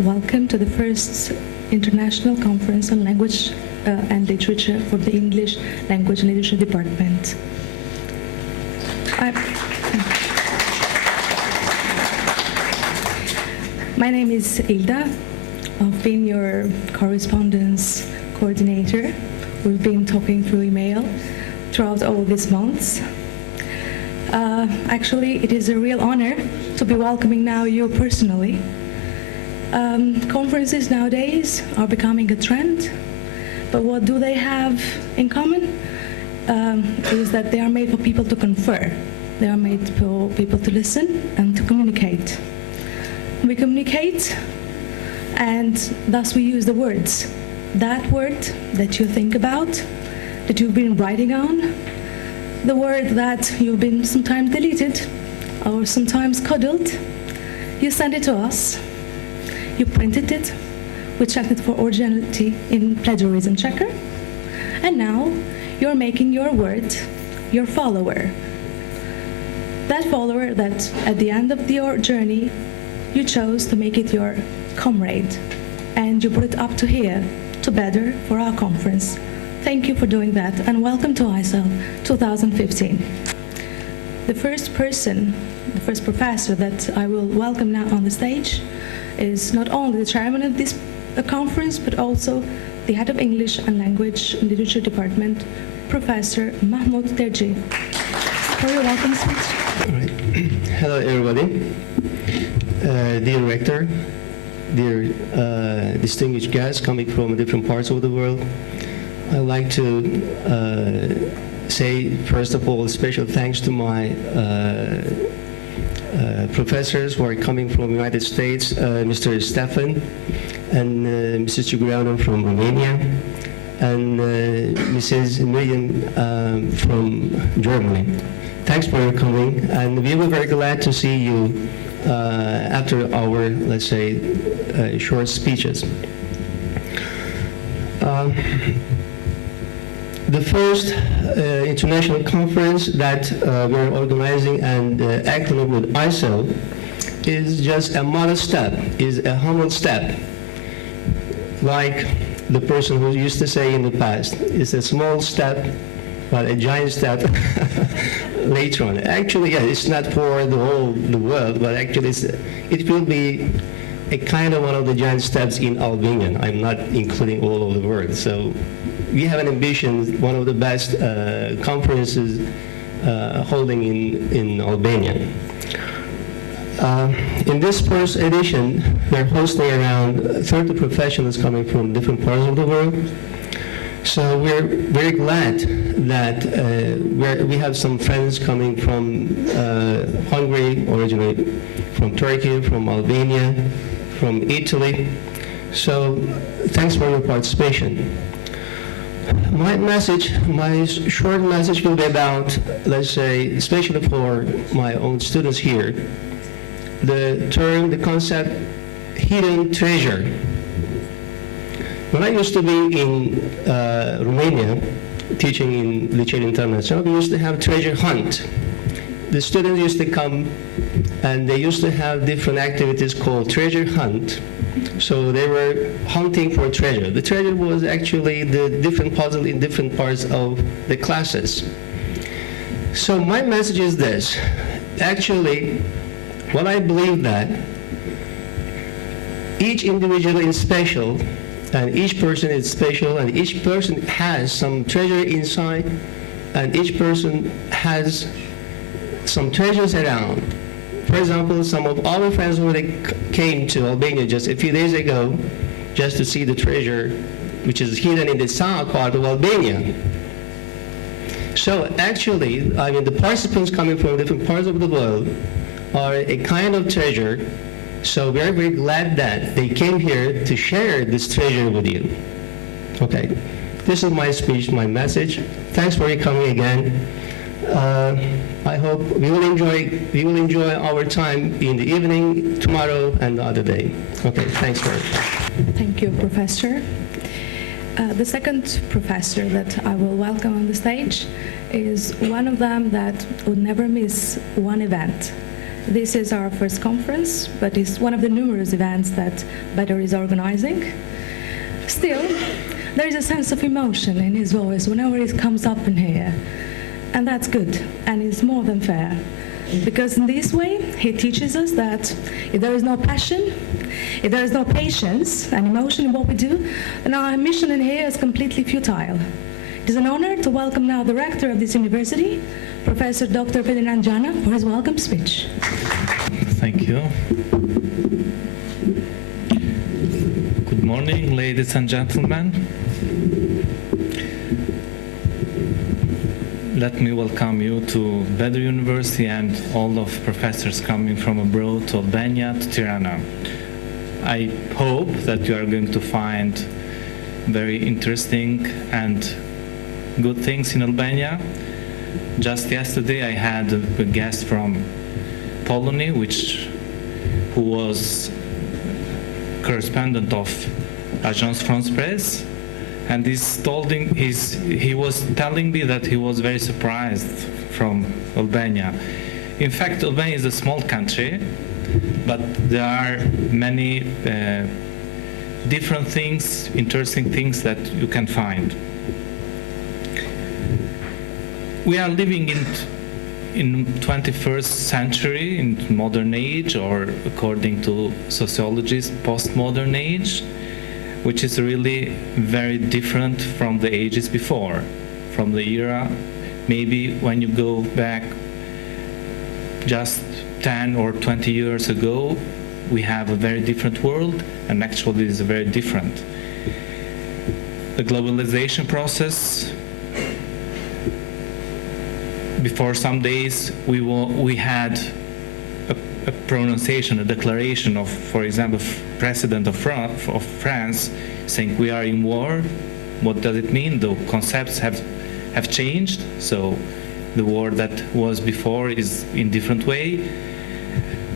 Welcome to the first International Conference on Language and Literature for the English Language and Literature Department. My name is Hilda. I've been your correspondence coordinator. We've been talking through email throughout all these months. Actually, it is a real honor to be welcoming now you personally. Conferences nowadays are becoming a trend, but what do they have in common? Is that they are made for people to confer. They are made for people to listen and to communicate. We communicate, and thus we use the words. That word that you think about, that you've been writing on, the word that you've been sometimes deleted or sometimes cuddled, you send it to us. You printed it, we checked it for originality in plagiarism checker, and now you're making your word your follower. That follower that at the end of your journey, you chose to make it your comrade, and you brought it up to here to better for our conference. Thank you for doing that, and welcome to ISEL 2015. The first professor that I will welcome now on the stage is not only the chairman of this conference, but also the head of English and Language and Literature Department, Professor Mahmoud Terji. For your welcome speech. All right. Hello, everybody. Dear Rector, dear distinguished guests coming from different parts of the world, I'd like to say, first of all, special thanks to my professors who are coming from the United States, Mr. Stefan and Mrs. Chigureanu from Romania, and Mrs. Miriam from Germany. Thanks for your coming, and we were very glad to see you after our, let's say, short speeches. The first international conference that we're organizing and acting with ISEL is just a modest step, is a humble step. Like the person who used to say in the past, it's a small step, but a giant step later on. Actually, yeah, it's not for the world, but actually it will be a kind of one of the giant steps in Albanian. I'm not including all of the world. So we have an ambition, one of the best conferences holding in Albania. In this first edition, we're hosting around 30 professionals coming from different parts of the world. So we're very glad that we have some friends coming from Hungary, originally from Turkey, from Albania, from Italy. So thanks for your participation. My short message will be about, let's say, especially for my own students here, the concept, hidden treasure. When I used to be in Romania, teaching in Liceu International, we used to have treasure hunt. The students used to come, and they used to have different activities called treasure hunt. So they were hunting for treasure. The treasure was actually the different puzzle in different parts of the classes. So my message is this. Actually, what I believe that each individual is special, and each person is special, and each person has some treasure inside, and each person has some treasures around. For example, some of our friends who came to Albania just a few days ago just to see the treasure which is hidden in the south part of Albania. So actually, I mean, the participants coming from different parts of the world are a kind of treasure. So we're very glad that they came here to share this treasure with you. Okay, this is my speech, my message. Thanks for your coming again. I hope we will enjoy our time in the evening, tomorrow, and the other day. Okay, thanks for it. Thank you, Professor. The second professor that I will welcome on the stage is one of them that would never miss one event. This is our first conference, but it's one of the numerous events that Better is organizing. Still, there is a sense of emotion in his voice whenever he comes up in here. And that's good, and it's more than fair. Because in this way, he teaches us that if there is no passion, if there is no patience and emotion in what we do, then our mission in here is completely futile. It is an honor to welcome now the rector of this university, Professor Dr. Finnigan, for his welcome speech. Thank you. Good morning, ladies and gentlemen. Let me welcome you to Better University and all of professors coming from abroad to Albania, to Tirana. I hope that you are going to find very interesting and good things in Albania. Just yesterday I had a guest from Poland, who was correspondent of Agence France Presse, and he was telling me that he was very surprised from Albania. In fact, Albania is a small country, but there are many different things, interesting things that you can find. We are living in 21st century, in modern age, or according to sociologists, postmodern age, which is really very different from the ages before, from the era. Maybe when you go back just 10 or 20 years ago, we have a very different world, and actually it is very different. The globalization process. Before some days, we had a pronunciation, a declaration of, for example, President of France saying we are in war. What does it mean? The concepts have changed. So the war that was before is in different way.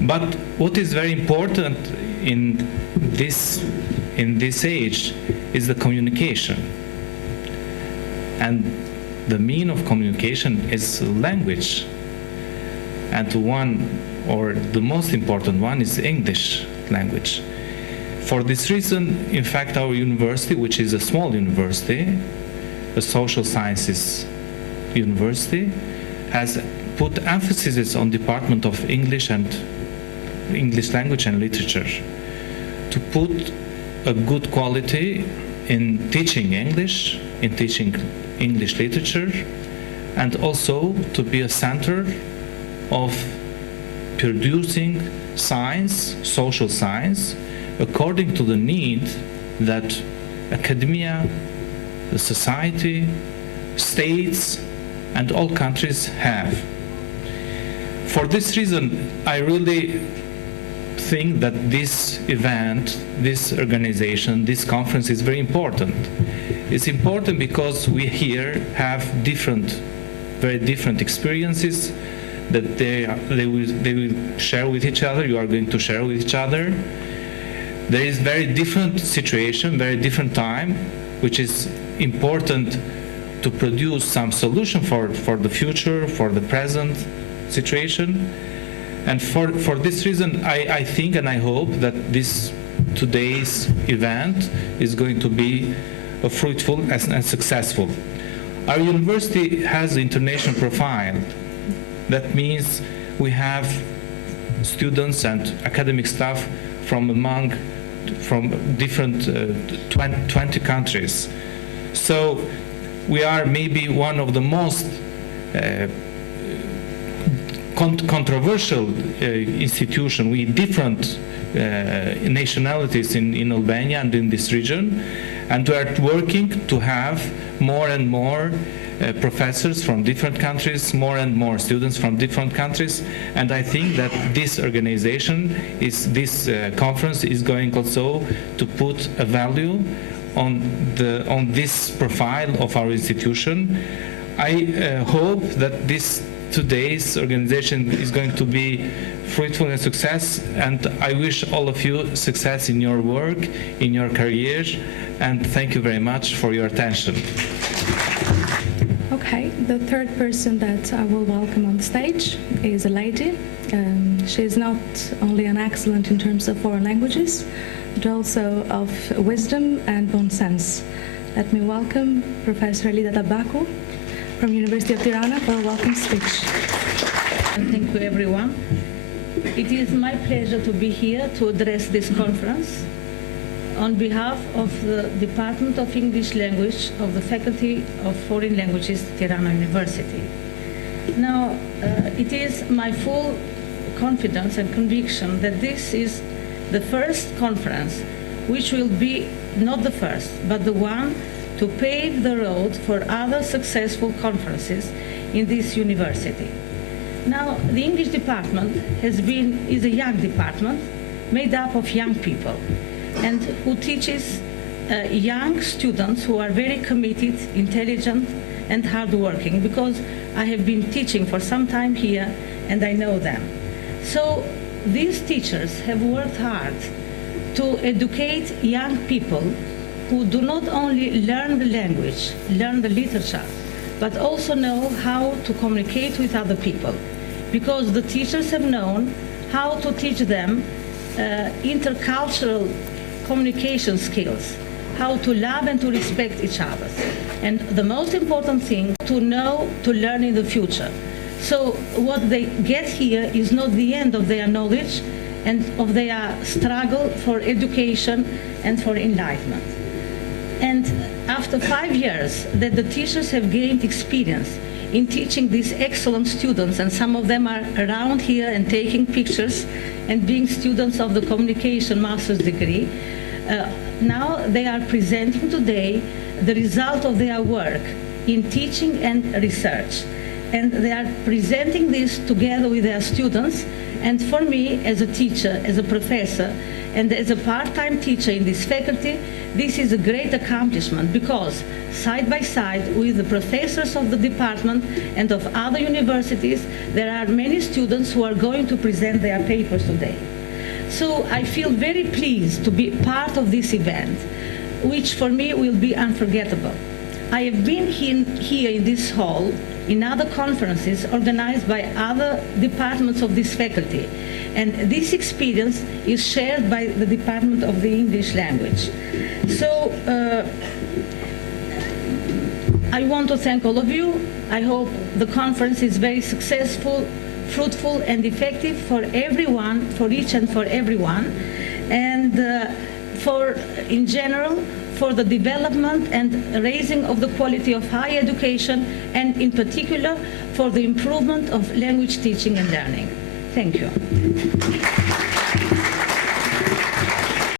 But what is very important in this age is the communication. And the mean of communication is language. And one, or the most important one, is English language. For this reason, in fact, our university, which is a small university, a social sciences university, has put emphasis on Department of English and English language and literature to put a good quality in teaching English, in teaching English literature, and also to be a center of producing science, social science, according to the need that academia, the society, states, and all countries have. For this reason, I really think that this event, this organization, this conference is very important. It's important because we here have very different experiences that they will share with each other. You are going to share with each other. There is very different situation, very different time, which is important to produce some solution for the future, for the present situation. And for this reason, I think and I hope that today's event is going to be a fruitful and successful. Our university has an international profile. That means we have students and academic staff from different 20 countries. So we are maybe one of the most controversial institution with different nationalities in Albania and in this region, and we are working to have more and more professors from different countries, more and more students from different countries, and I think that this organization, this conference is going also to put a value on this profile of our institution. I hope that today's organization is going to be fruitful and success, and I wish all of you success in your work, in your career, and thank you very much for your attention. Okay, the third person that I will welcome on stage is a lady. She is not only an excellent in terms of foreign languages, but also of wisdom and bon sense. Let me welcome Professor Elida Tabakou from University of Tirana for a welcome speech. Thank you, everyone. It is my pleasure to be here to address this conference on behalf of the Department of English Language of the Faculty of Foreign Languages, Tirana University. Now, it is my full confidence and conviction that this is the first conference, which will be not the first, but the one to pave the road for other successful conferences in this university. Now, the English department is a young department made up of young people and who teaches young students who are very committed, intelligent, and hardworking, because I have been teaching for some time here and I know them. So these teachers have worked hard to educate young people who do not only learn the language, learn the literature, but also know how to communicate with other people, because the teachers have known how to teach them intercultural communication skills, how to love and to respect each other. And the most important thing, to know, to learn in the future. So what they get here is not the end of their knowledge and of their struggle for education and for enlightenment. And after 5 years that the teachers have gained experience in teaching these excellent students, and some of them are around here and taking pictures and being students of the communication master's degree, now they are presenting today the result of their work in teaching and research. And they are presenting this together with their students. And for me, as a teacher, as a professor, and as a part-time teacher in this faculty, this is a great accomplishment, because side by side with the professors of the department and of other universities, there are many students who are going to present their papers today. So I feel very pleased to be part of this event, which for me will be unforgettable. I have been here in this hall in other conferences organized by other departments of this faculty, and this experience is shared by the Department of the English Language. So I want to thank all of you. I hope the conference is very successful, fruitful, and effective for everyone, for each and for everyone, and in general, for the development and raising of the quality of higher education, and in particular for the improvement of language teaching and learning. Thank you.